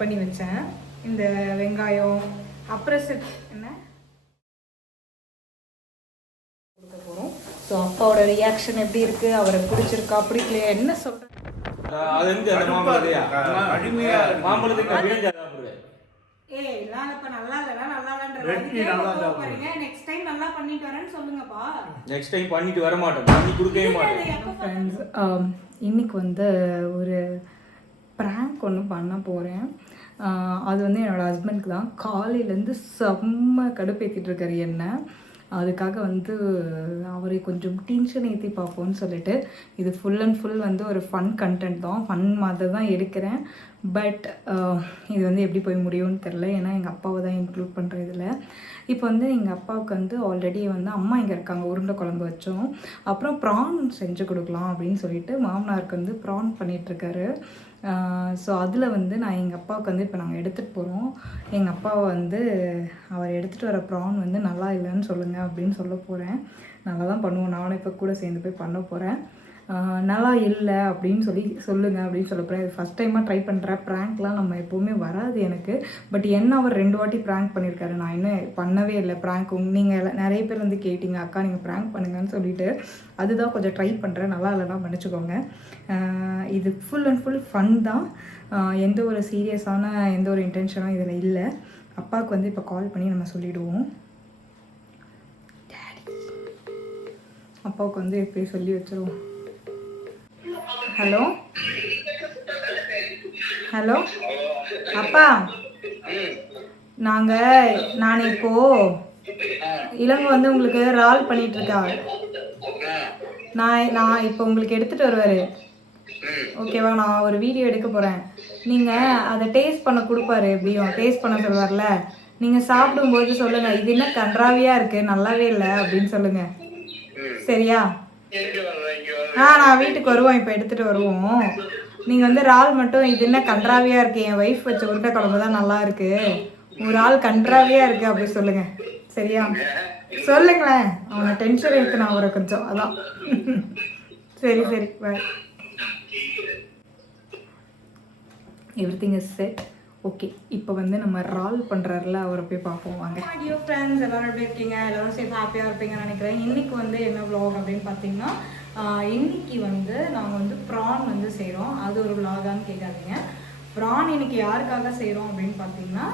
பண்ணி வச்சேன். இந்த வெங்காயம் அப்புறம் என்ன? கொடுக்க போகிறோம் ஸோ அப்பாவோட ரியாக்ஷன் எப்படி இருக்குது அவரை பிடிச்சிருக்கா பிடிக்கலையா? என்ன சொல்கிறேன் அது எங்க? அந்த மாம்பழத்தையா கடுமையா இருக்கு. மாம்பழத்துக்கு நான் விழுந்து சாப்பிடுவேன் ஏய் இல்ல இப்ப நல்லா இல்லடா நல்லா நெக்ஸ்ட் டைம் நல்லா பண்ணிட்டு வரேன்னு சொல்லுங்கப்பா. நெக்ஸ்ட் டைம் பண்ணிட்டு வர மாட்டேன். பண்ணி கொடுக்கவே மாட்டேன். ஃப்ரெண்ட்ஸ் இன்னைக்கு வந்து ஒரு ப்ராங்க் ஒன்று பண்ண போகிறேன் அது வந்து என்னோடய ஹஸ்பண்ட்க்கு தான். காலையிலேருந்து செம்ம கடுப்பேற்றிட்டு இருக்காரு என்ன. அதுக்காக வந்து அவரை கொஞ்சம் டென்ஷன் ஏற்றி பார்ப்போம்னு சொல்லிட்டு இது ஃபுல் அண்ட் ஃபுல் வந்து ஒரு ஃபன் கண்டென்ட் தான். ஃபன் மாதிரி தான் எடுக்கிறேன். பட் uh, இது வந்து எப்படி போய் முடியும்னு தெரில ஏன்னா எங்கள் அப்பாவை தான் இன்க்ளூட் பண்ணுற இதில். இப்போ வந்து எங்கள் அப்பாவுக்கு வந்து ஆல்ரெடி வந்து அம்மா இங்கே இருக்காங்க. உருண்டை குழம்பு வச்சோம். அப்புறம் ப்ரான் செஞ்சு கொடுக்கலாம் அப்படின்னு சொல்லிட்டு மாமனாருக்கு வந்து ப்ரான் பண்ணிகிட்ருக்காரு ஸோ அதில் வந்து நான் எங்கள் அப்பாவுக்கு வந்து இப்போ நாங்கள் எடுத்துகிட்டு போகிறோம் எங்கள் அப்பாவை வந்து அவர் எடுத்துகிட்டு வர ப்ரான் வந்து நல்லா இல்லைன்னு சொல்லுங்கள் அப்படின்னு சொல்ல போகிறேன் நல்லா தான் பண்ணுவோம். நானும் இப்போ கூட சேர்ந்து போய் பண்ண போகிறேன் நல்லா இல்லை அப்படின்னு சொல்லி சொல்லுங்கள் அப்படின்னு சொல்ல இது ஃபஸ்ட் டைமாக ட்ரை பண்ணுறேன் ப்ராங்க்லாம் நம்ம எப்போவுமே வராது எனக்கு. பட் என்ன அவர் ரெண்டு வாட்டி ப்ராங்க் பண்ணியிருக்காரு நான் இன்னும் பண்ணவே இல்லை ப்ராங்க் நீங்கள் நிறைய பேர் வந்து கேட்டிங்க அக்கா நீங்கள் ப்ராங்க் பண்ணுங்கன்னு சொல்லிட்டு. அதுதான் கொஞ்சம் ட்ரை பண்ணுறேன் நல்லா இல்லைனா மன்னிச்சுக்கோங்க. இது ஃபுல் அண்ட் ஃபுல் ஃபன் தான். எந்த ஒரு சீரியஸான எந்த ஒரு இன்டென்ஷனும் இதில் இல்லை. அப்பாவுக்கு வந்து இப்போ கால் பண்ணி நம்ம சொல்லிவிடுவோம் அப்பாவுக்கு வந்து எப்படி சொல்லி வச்சிருவோம். ஹலோ. ஹலோ. அப்பா. நாங்கள் நான் இப்போ இளங்க வந்து உங்களுக்கு ரால் பண்ணிட்டு இருக்கா நான் நான் இப்போ உங்களுக்கு எடுத்துட்டு வருவாரு. ஓகேவா நான் ஒரு வீடியோ எடுக்க போகிறேன் நீங்கள் அதை டேஸ்ட் பண்ண கொடுப்பாரு எப்படியும். டேஸ்ட் பண்ண சொல்லுவார்ல நீங்கள் சாப்பிடும்போது சொல்லுங்கள் இது என்ன கன்றாவியாக இருக்குது நல்லாவே இல்லை அப்படின்னு சொல்லுங்கள் சரியா? ஆ நான் வீட்டுக்கு வருவோம் இப்போ எடுத்துகிட்டு வருவோம். நீங்கள் வந்து இறால் மட்டும் இது என்ன கன்றாவியாக இருக்குது என் ஒய்ஃப் வச்ச உருண்டை குழம்பு தான் நல்லா இருக்கு. ஒரு ஆள் கன்றாவியாக இருக்குது அப்படி சொல்லுங்கள் சரியா? சொல்லுங்களேன். அவனை டென்ஷன் இருக்கு நான் அவரை கொஞ்சம் அதான். சரி சரி bye everything is set okay இப்போ வந்து நம்ம ரால் பண்ணுறாருல அவரை போய் பார்ப்போம் வாங்க. டியோ ஃப்ரெண்ட்ஸ் எல்லாரும் எப்படி இருக்கீங்க? எல்லாரும் சேஃப் ஹாப்பியாக இருப்பீங்கன்னு நினைக்கிறேன். இன்னைக்கு வந்து என்ன vlog அப்படின்னு பார்த்தீங்கன்னா ஆஹ் இன்னைக்கு வந்து நாங்கள் வந்து ப்ரான் வந்து செய்கிறோம் அது ஒரு vlog-ஆன்னு கேட்காதீங்க. ப்ரான் இன்னைக்கு யாருக்காக செய்கிறோம் அப்படின்னு பார்த்தீங்கன்னா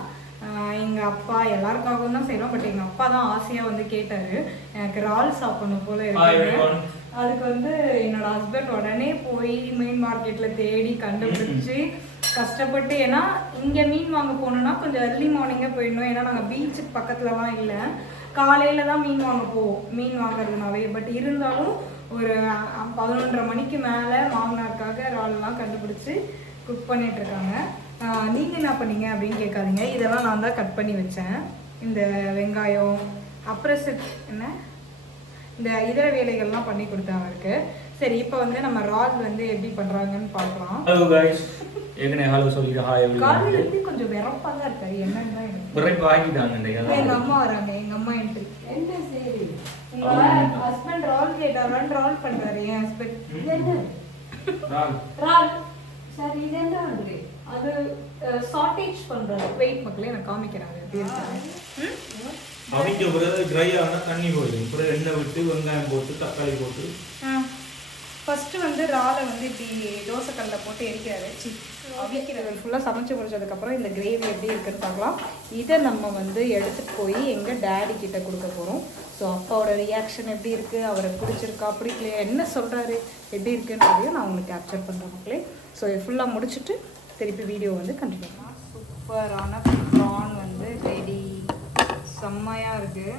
எங்கள் அப்பா எல்லாருக்காகவும் தான் செய்கிறோம் பட் எங்கள் அப்பா தான் ஆசையாக வந்து கேட்டார். எனக்கு இறால் சாப்பிடணும் போல இருக்கு அதுக்கு வந்து என்னோட ஹஸ்பண்ட் உடனே போய் மீன் மார்க்கெட்ல தேடி கண்டுபிடிச்சு கஷ்டப்பட்டு ஏன்னா இங்கே மீன் வாங்க போனோம்னா கொஞ்சம் ஏர்லி மார்னிங்கே போயிடணும். ஏன்னா நாங்கள் பீச்சுக்கு பக்கத்துலலாம் இல்லை. காலையில் தான் மீன் வாங்க போவோம். மீன் வாங்குறதுனாவே. பட் இருந்தாலும் ஒரு பதினொன்றரை மணிக்கு மேலே மாமனாருக்காக இறால்லாம் கண்டுபிடிச்சி குக் பண்ணிட்டு இருக்காங்க நீங்கள் என்ன பண்ணீங்க அப்படின்னு கேட்காதீங்க. இதெல்லாம் நான் தான் கட் பண்ணி வச்சேன். இந்த வெங்காயம் அப்புறம் என்ன? இந்த இதர வேலைகள்லாம் பண்ணி கொடுத்தேன் அவருக்கு. சரி இப்போ வந்து நம்ம ரால் வந்து எப்படி பண்ணுறாங்கன்னு பார்க்கலாம். ஏற்கனவே ஹலோ சொல்லிட்டு ஹாய் எப்படி காலையில இருந்து கொஞ்சம் விரப்பா தான் இருக்காரு என்னன்னு எங்க அம்மா வராங்க எங்க அம்மா என்ட்ரி என்ன சரி? ஹஸ்பண்ட் ரால் கேட்டாரான்னு ரால் பண்றாரு என் ஹஸ்பண்ட் ரால் சரி இது என்ன வந்து? அது சாட்டேஜ் பண்றாரு. வெயிட் மக்களே நான் காமிக்கிறாங்க அவிஞ்ச பிறகு ட்ரை ஆனா தண்ணி போயிடும். பிறகு எண்ணெய் விட்டு வெங்காயம் போட்டு தக்காளி போட்டு. ஃபஸ்ட்டு வந்து ராலை வந்து இப்படி தோசைக்கல்லில் போட்டு எரிக்கிறாரு. சி அவிக்கிறது ஃபுல்லாக சமைச்சு முடிச்சதுக்கப்புறம் இந்த கிரேவி எப்படி இருக்குன்னு பார்க்கலாம். இதை நம்ம வந்து எடுத்துகிட்டு போய் எங்கள் டேடி கிட்ட கொடுக்க போகிறோம் ஸோ அப்பாவோட ரியாக்ஷன் எப்படி இருக்குது அவரை பிடிச்சிருக்கா? பிடிக்கலையா? என்ன சொல்கிறாரு எப்படி இருக்குன்றதையும் நான் உங்களுக்கு கேப்சர் பண்ணுறேன் மக்களே. ஸோ இது ஃபுல்லாக முடிச்சுட்டு திருப்பி வீடியோ வந்து கண்டினியூ சூப்பரான ப்ரான் வந்து ரெடி செம்மையாக இருக்குது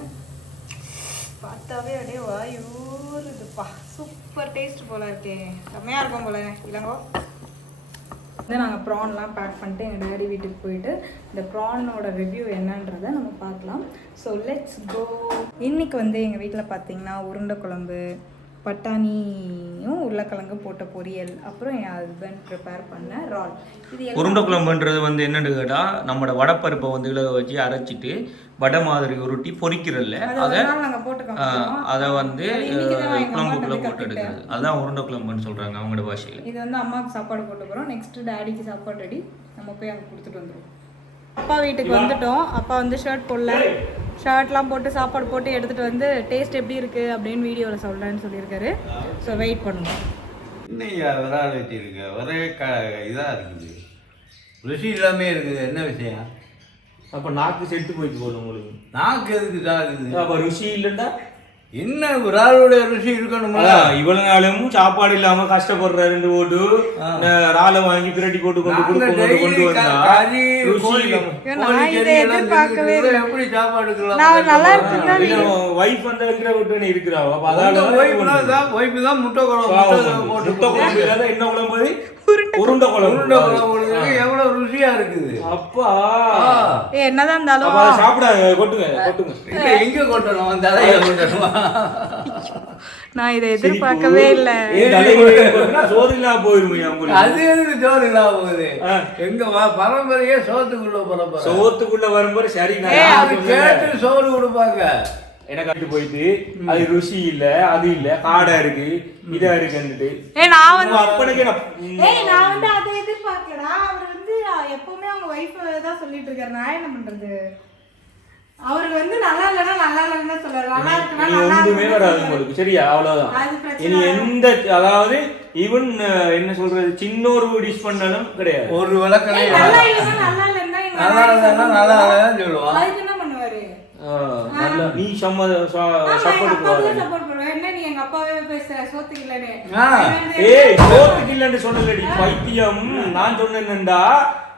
பார்த்தாவே அப்படியே வாயூருதுப்பா சூப்பர் டேஸ்ட் போல இருக்கே. செம்மையாக இருக்கும் போல. இல்லைங்கோ வந்து நாங்கள் ப்ரான்லாம் பேக் பண்ணிட்டு எங்கள் டேடி வீட்டுக்கு போயிட்டு இந்த ப்ரானோட ரிவ்யூ என்னன்றதை நம்ம பார்க்கலாம். ஸோ லெட்ஸ் கோ இன்னைக்கு வந்து எங்கள் வீட்டில் பார்த்தீங்கன்னா உருண்டை குழம்பு பட்டாணியும் உருளைக்கிழங்கு போட்ட பொரியல் அப்புறம் என் ஹஸ்பண்ட் ப்ரிப்பேர் பண்ண ரால் இது உருண்டை குழம்புன்றது வந்து என்னென்னு கேட்டால் நம்மளோட வடப்பருப்பை வந்து இலக வச்சு அரைச்சிட்டு வடை மாதிரி உருட்டி பொரிக்கிறல்ல அது அதை வந்து குழம்புக்குள்ள போட்டு. எடுக்கிறது. அதுதான் உருண்டை குழம்புன்னு சொல்கிறாங்க அவங்களோட பாஷையில். இது வந்து அம்மாவுக்கு சாப்பாடு போட்டு போகிறோம் நெக்ஸ்ட் டேடிக்கு சாப்பாடு ரெடி நம்ம போய் அங்கே கொடுத்துட்டு வந்துடுவோம் அப்பா வீட்டுக்கு வந்துட்டோம். அப்பா வந்து ஷர்ட் போடல. ஷர்ட்லாம் போட்டு சாப்பாடு போட்டு எடுத்துகிட்டு வந்து டேஸ்ட் எப்படி இருக்குது அப்படின்னு வீடியோவில் சொல்கிறேன்னு சொல்லியிருக்காரு. ஸோ வெயிட் பண்ணுவோம். இன்னையா விரால் வச்சிருக்க ஒரே க இதாக இருக்குது. ருசி இல்லாமே இருக்குது. என்ன விஷயம்? அப்ப நாக்கு செட்டு போயிட்டு போகணும் உங்களுக்கு. நாக்கு எதுக்கு அப்ப ருசி இல்லைண்டா? என்ன விராலுடைய ருசி இருக்கணுமா இவ்வளவு நாளும் சாப்பாடு இல்லாம கஷ்டப்படுற ரெண்டு போட்டு ராலை வாங்கி பிரட்டி போட்டு கொண்டு கொண்டு கொண்டு வைஃப் அந்த இருக்கிற விட்டு இருக்கிறாவா? தான் முட்டை குழம்பு முட்டை குழம்பு இல்லாத என்ன குழம்பு? உருண்டை குழம்பு. உருண்டை குழம்பு. எவ்வளவு ருசியா இருக்குது? அப்பா. என்னதான் இருந்தாலும் சாப்பிடாங்க கொட்டுங்க கொட்டுங்க. எங்க கொட்டணும்? கொட்டணுமா? நான் இதை எதிர்பார்க்கவே இல்லை. ஏன் தலையில கொட்டுனா சோறு இல்லாம போயிருமையா உங்களுக்கு அது எதுக்கு சோறு இல்லாம போகுது. எங்க வ- பரம்பரையே சோத்துக்குள்ள பரம்பரை சோத்துக்குள்ள வரும்போது சரி கேட்டு சோறு கொடுப்பாங்க. எனக்கு போயிட்டு? அது ருசி இல்ல அது இல்ல காடா இருக்கு இதா இருக்குன்னுட்டு. ஏ நான் வந்து உங்க அப்பனுக்கு நான் ஏய் நான் வந்து அதை எதிர்பார்க்கலடா அவர் வந்து எப்பவுமே அவங்க ஒய்ஃப் தான் சொல்லிட்டு இருக்காரு. நான் என்ன பண்றது? அவருக்கு வந்து நல்லா இல்லைன்னா நல்லா இல்லைன்னு சொல்லுவாரு. நல்லா இருக்குன்னா நல்லா ஒன்றுமே வராது. உங்களுக்கு. சரியா? அவ்வளவுதான். இனி எந்த அதாவது ஈவன் என்ன சொல்றது சின்ன ஒரு டிஷ் பண்ணாலும் கிடையாது. ஒரு ஏய், நல்லா இல்லைன்னா நல்லா இல்லைன்னா நல்லா இல்லைன்னா. நல்லா இல்லைன்னு சொல்லுவான். அதுக்கு என்ன பண்ணுவாரு? ஆ, நல்லா நீ சம்ம ஆமா, எங்க சப்போர்ட் அப்பாவுக்கு support பண்ணுவேன். என்ன நீ எங்க அப்பாவே பேசுற, சோத்துக்கு இல்லைன்னு. ஏய் சோத்துக்கு இல்லைன்னு சொல்லலடி பைத்தியம். நான் சொன்னேன்டா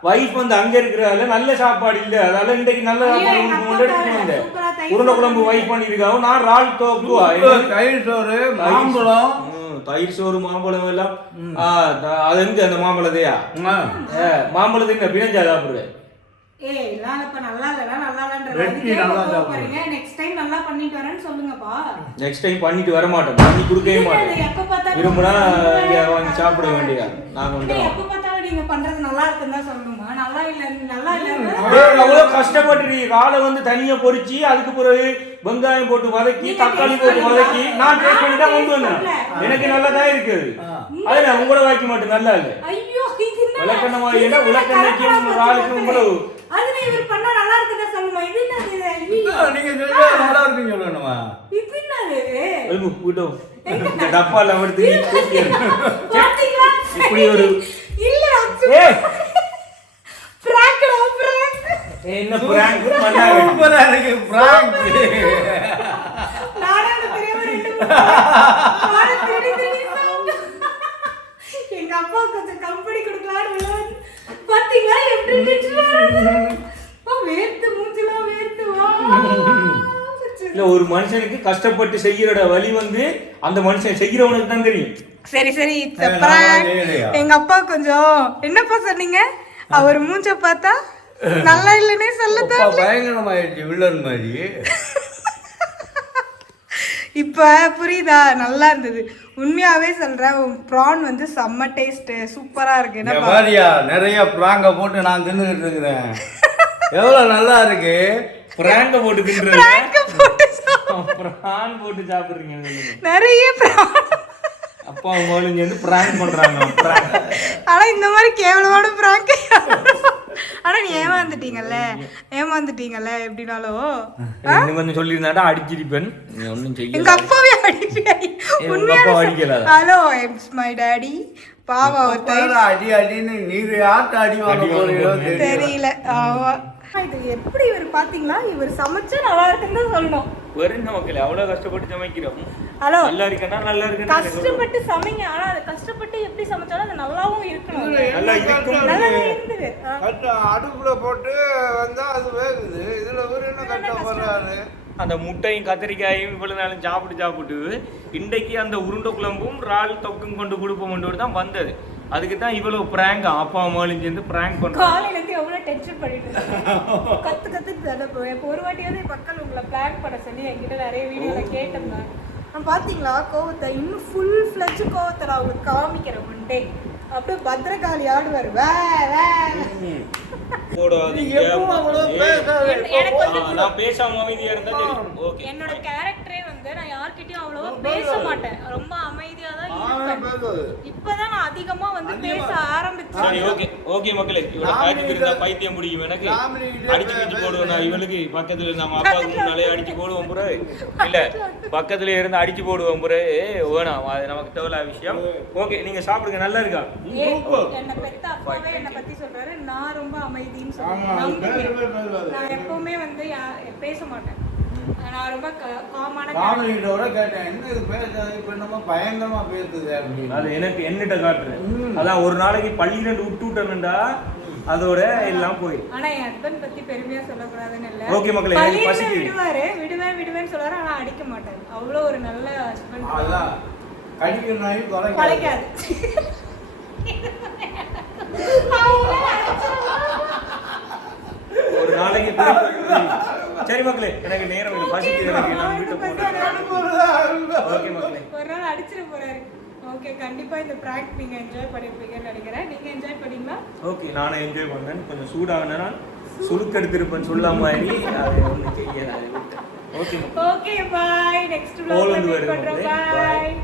வைஃப் வந்து அங்க இருக்கிறதால நல்ல சாப்பாடு இல்ல. அதால இன்னைக்கு நல்ல சாப்பாடு அப்பா எடுத்துட்டு உருண்டை குழம்பு வைஃப் பண்ணிருக்காவும் நான் ரால் தோக்குவா தயிர் சோறு மாம்பழம். தயிர் சோறு மாம்பழம் எல்லாம். அது எங்க அந்த மாம்பழத்தையா? ஆ. மாம்பழத்துக்கு நான் பிணைஞ்சா சாப்பிடுறேன் ஏய், இதான் இப்ப நல்லா இல்லைன்னா நல்லா இல்லைன்ற வெட்டி அதுக்கே நல்லா இப்ப சாப்பிடு. போறீங்க. Next time நல்லா பண்ணிட்டு வரேன்னு சொல்லுங்கப்பா. நெக்ஸ்ட் டைம் பண்ணிட்டு வர மாட்டேன் பண்ணி கொடுக்கவே மாட்டேன். எப்ப விரும்புனா நீங்க வாங்கி சாப்பிட வேண்டியா நான் இல்ல, வந்துடுறேன் எப்ப பார்த்தாலும் நீங்க பண்றது நல்லா இருக்குன்னு தான் சொல்லணுமா? நல்லா இல்லைன்னு- நல்லா ஏய், அவ்வளவு கஷ்டப்பட்டு நீ ராலை வந்து தனியா பொரிச்சு அதுக்கு பிறகு வெங்காயம் போட்டு வதக்கி தக்காளி போட்டு? வதக்கி நான் டேஸ்ட் பண்ணி தான் கொண்டு வந்தேன். எனக்கு நல்லா தான் இருக்குது அது நான் உங்களோட வாக்கி மாட்டேன் நல்லா இல்லை ஐயோ, என்ன? என்ன வச்சு இவ்வளவு. அதுல இவர் பண்ணா நல்லா இருக்குன்னு சொல்லணுமா? இது? ஐயோ. நீங்க சொல்லுங்க நல்லா இருக்குன்னு சொல்லணுமா இது என்னது? டப்பால எடுத்து? இப்படி ஒரு- என்ன? சூப்பரா இருக்கு பிராங்க் நானே அந்த தெரியாம ரெண்டு மூணு நானே திருடி திருடி சாப்பிட்டேன். எங்க அப்பா கொஞ்சம் கம்பெனி கொடுக்கலான்னு உள்ள வந்து, பாத்தீங்களா? எப்படி இருந்துச்சு? அப்பா, வேர்த்து மூஞ்சிலாம் வேர்த்து வா. இல்ல ஒரு மனுஷனுக்கு கஷ்டப்பட்டு செய்யறோட வழி வந்து அந்த மனுஷன் செய்யறவனுக்கு தான் தெரியும். சரி சரி? எங்க அப்பா கொஞ்சம் என்னப்பா சொன்னீங்க? அவர் மூஞ்ச பார்த்தா நல்லா இல்லைன்னே சொல்ல பயங்கரமாயிடுச்சு வில்லன் மாதிரி. இப்ப புரியுதா? நல்லா இருந்தது. உண்மையாவே சொல்றேன் ப்ரான் வந்து செம்ம டேஸ்ட் சூப்பரா இருக்கு. பாரியா நிறைய பிராங்க போட்டு நான் தின்னுகிட்டு இருக்கிறேன். எவ்வளவு நல்லா இருக்கு? பிராங்க போட்டு தின்றது Prank போட்டு. பிரான் போட்டு சாப்பிடுறீங்க. நிறைய ப்ரான் அப்பா அம்மாவும் சேர்ந்து பிராங்க் பண்றாங்க. ஆனா இந்த மாதிரி கேவலமான ப்ராங்க் ஆனா நீ ஏமாந்துட்டீங்கல்ல? ஏமாந்துட்டீங்கல்ல எப்படினாலும். இன்னும் கொஞ்சம் சொல்லியிருந்தாட்டா அடிச்சிருப்பேன் நீ ஒன்றும் எங்க செய்யல அப்பாவே அப்பா அடிக்கல ஹலோ இட்ஸ் மை டாடி பாவா ஒரு பாரு, அடி அடின்னு நீங்க யார்கிட்ட அடி வாங்க. தெரியல. ஆமா. இது எப்படி இவர் பாத்தீங்களா? இவர் சமைச்சா நல்லா இருக்குன்னு தான் சொல்லணும். வெறும் மக்கள் அவ்வளவு கஷ்டப்பட்டு சமைக்கிறோம். ஹலோ. நல்லா இருக்கேன்னா நல்லா இருக்குன்னு கஷ்டப்பட்டு சமைங்க. ஆனா அது கஷ்டப்பட்டு எப்படி சமைச்சாலும் அது நல்லாவும் இருக்கணும். நல்லா இருக்கும். நல்லா இருந்தது. அடுப்புல போட்டு வந்தா அது வேகுது. இதுல ஒரு என்ன கட்ட போறாரு அந்த முட்டையும் கத்திரிக்காயும் இவ்வளவு நாளும் சாப்பிட்டு சாப்பிட்டு இன்றைக்கு அந்த உருண்டை குழம்பும் இறால் தொக்கும் கொண்டு கொடுப்போம் தான் வந்தது. அதுக்கு தான் இவ்வளவு பிராங்க் அப்பா அம்மாவும் சேர்ந்து பிராங்க் பண்றாங்க. காலையில இருந்து எவ்வளவு டென்ஷன் பண்ணிட்டு இருக்கேன். கத்து இப்போ ஒரு வாட்டியாவது மக்கள் உங்களை பிளான் பண்ண சொல்லி என்கிட்ட நிறைய வீடியோல கேட்டிருந்தாங்க நான் பாத்தீங்களா? கோவத்தை இன்னும் ஃபுல் ஃப்ளட்ஜ் கோவத்தை நான் உங்களுக்கு காமிக்கிறேன் ஒன் டே அப்படியே பத்திரகாளி ஆடுவார். வே வே. என்னோட கேரக்டரே வந்து நான் யார்கிட்டயும் அவ்வளவா பேச மாட்டேன். ரொம்ப அமைதியா இப்பதான் நான் அதிகமா வந்து பேச சரி ஆரம்பிச்சேன் ஓகே ஓகே மக்களே இவளை காய்ச்சி இருந்தா பைத்தியம் முடியும் எனக்கு. அடிச்சு கிச்சு போடுவேன் நான். இவளுக்கு பக்கத்துல நம்ம அப்பாவுக்கு முன்னாலே அடிச்சு போடுவோம் புற இல்ல பக்கத்துல இருந்து அடிச்சு போடுவோம் புற வேணாம் அது நமக்கு தேவையில்ல விஷயம். ஓகே நீங்க சாப்பிடுங்க நல்லா இருக்கா? என்னை பெத்த அப்பாவே என்னை பத்தி சொல்றாரு. நான் ரொம்ப அமைதின்னு சொல்றேன். நான் எப்பவுமே வந்து பேச மாட்டேன். நான் ரொம்ப காமான ராமலிங்கத்தோட கேட்டேன். என்ன இது பேசாது இப்ப நம்ம பயங்கரமா பேசுது அப்படின்னு. அது எனக்கு என்னட்ட காட்டுறேன். அதான் ஒரு நாளைக்கு பள்ளி ரெண்டு விட்டு விட்டேன்டா அதோட எல்லாம் போய். ஆனா என் ஹஸ்பண்ட் பத்தி பெருமையா சொல்லக்கூடாதுன்னு இல்ல. Okay, மக்களே, பள்ளியில. விடுவாரு விடுவேன் விடுவேன்னு சொல்லுவாரு ஆனா அடிக்க மாட்டாரு. அவ்வளவு ஒரு நல்ல ஹஸ்பண்ட் அதான். கடிக்கிற ஒரு நாளைக்கு சரி மக்களே எனக்கு நேரம் இல்லை. பசிக்குது எனக்கு நான் வீட்டை போறேன். ஓகே மக்களே. ஒரு நாள் அடிச்சிட போறாரு. ஓகே கண்டிப்பா இந்த பிராங்க் நீங்க என்ஜாய் பண்ணிருப்பீங்கன்னு நினைக்கிறேன். நீங்க என்ஜாய் பண்ணீங்களா? ஓகே நானும் என்ஜாய் பண்ணேன். கொஞ்சம் சூடாகனா சுருக்கெடுத்திருப்பேன் சொல்ல மாதிரி. அது ஒன்றும் செய்யல okay okay bye next the meet பண்றோம். பாய்